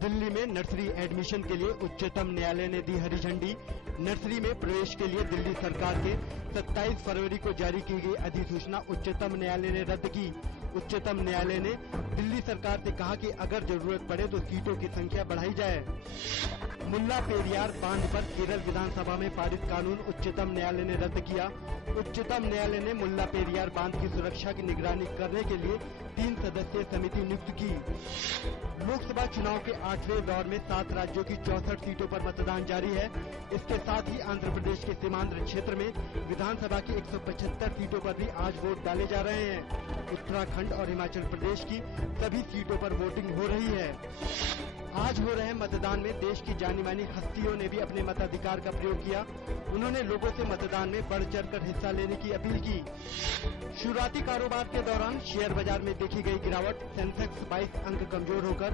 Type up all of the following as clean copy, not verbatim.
दिल्ली में nursery admission के लिए उच्चतम न्यायालय ने दी हरी झंडी। नर्सरी में प्रवेश के लिए दिल्ली सरकार के 27 फरवरी को जारी की गई अधिसूचना उच्चतम न्यायालय ने रद्द की। उच्चतम न्यायालय ने दिल्ली सरकार से कहा कि अगर जरूरत पड़े तो सीटों की संख्या बढ़ाई जाए। मुल्ला पेरियार बांध पर केरल विधानसभा में पारित कानून उच्चतम न्यायालय ने रद्द किया। उच्चतम न्यायालय ने मुल्ला पेरियार बांध की सुरक्षा की निगरानी करने के लिए 3 सदस्यीय समिति नियुक्त की। लोकसभा चुनाव के 8वें दौर में 7 राज्यों की 64 सीटों पर मतदान जारी है। इसके साथ ही आंध्र प्रदेश के सीमांध्र क्षेत्र में विधानसभा की 175 सीटों पर भी आज वोट डाले जा रहे हैं। उत्तराखंड और हिमाचल प्रदेश की सभी सीटों पर वोटिंग हो रही है। आज हो रहे मतदान में देश की जानी मानी हस्तियों ने भी अपने मताधिकार का प्रयोग किया। उन्होंने लोगों से मतदान में बढ़ चढ़कर हिस्सा लेने की अपील की। शुरुआती कारोबार के दौरान शेयर बाजार में देखी गई गिरावट। सेंसेक्स 22 अंक कमजोर होकर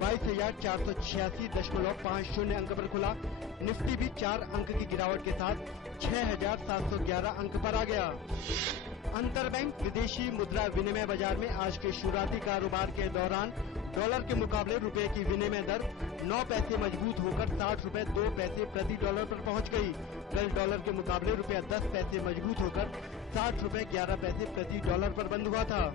22,486.50 अंक पर खुला। निफ्टी भी 4 अंक की गिरावट के साथ 6,711 अंक पर आ गया। अंतरबैंक विदेशी मुद्रा विनिमय बाजार में आज के शुरुआती कारोबार के दौरान डॉलर के मुकाबले रुपए की विनिमय दर 9 पैसे मजबूत होकर 60 रुपए 2 पैसे प्रति डॉलर पर पहुंच गई। कल डॉलर के मुकाबले रुपया 10 पैसे मजबूत होकर 60 रुपए 11 पैसे प्रति डॉलर पर बंद हुआ था।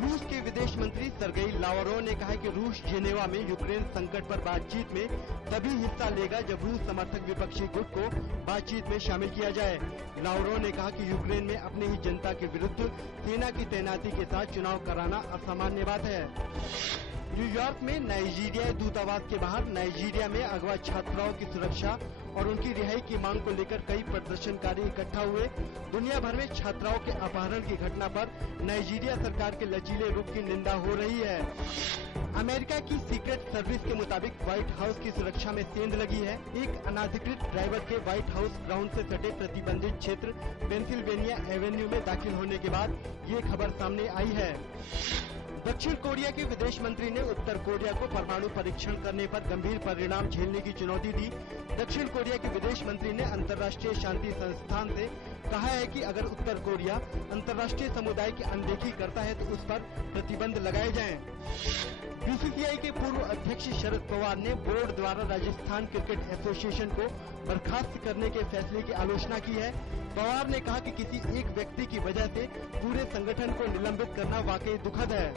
रूस के विदेश मंत्री सर्गेई लावरोव ने कहा कि रूस जेनेवा में यूक्रेन संकट पर बातचीत में तभी हिस्सा लेगा जब रूस समर्थक विपक्षी गुट को बातचीत में शामिल किया जाए। लावरोव ने कहा कि यूक्रेन में अपनी ही जनता के विरुद्ध सेना की तैनाती के साथ चुनाव कराना असामान्य बात है। न्यूयॉर्क में नाइजीरियाई दूतावास के बाहर नाइजीरिया में अगवा छात्राओं की सुरक्षा और उनकी रिहाई की मांग को लेकर कई प्रदर्शनकारी इकट्ठा हुए। दुनिया भर में छात्राओं के अपहरण की घटना पर नाइजीरिया सरकार के लचीले रुख की निंदा हो रही है। अमेरिका की सीक्रेट सर्विस के मुताबिक व्हाइट हाउस की सुरक्षा में सेंध लगी है। एक अनाधिकृत ड्राइवर के व्हाइट हाउस ग्राउंड से सटे प्रतिबंधित क्षेत्र पेंसिल्वेनिया एवेन्यू में दाखिल होने के बाद ये खबर सामने आई है। दक्षिण कोरिया के विदेश मंत्री ने उत्तर कोरिया को परमाणु परीक्षण करने पर गंभीर परिणाम झेलने की चुनौती दी। दक्षिण कोरिया के विदेश मंत्री ने अंतर्राष्ट्रीय शांति संस्थान से कहा है कि अगर उत्तर कोरिया अंतर्राष्ट्रीय समुदाय की अनदेखी करता है तो उस पर प्रतिबंध लगाए जाएं। बीसीसीआई के पूर्व अध्यक्ष शरद पवार ने बोर्ड द्वारा राजस्थान क्रिकेट एसोसिएशन को बर्खास्त करने के फैसले की आलोचना की है। पवार ने कहा कि किसी एक व्यक्ति की वजह से पूरे संगठन को निलंबित करना वाकई दुखद है।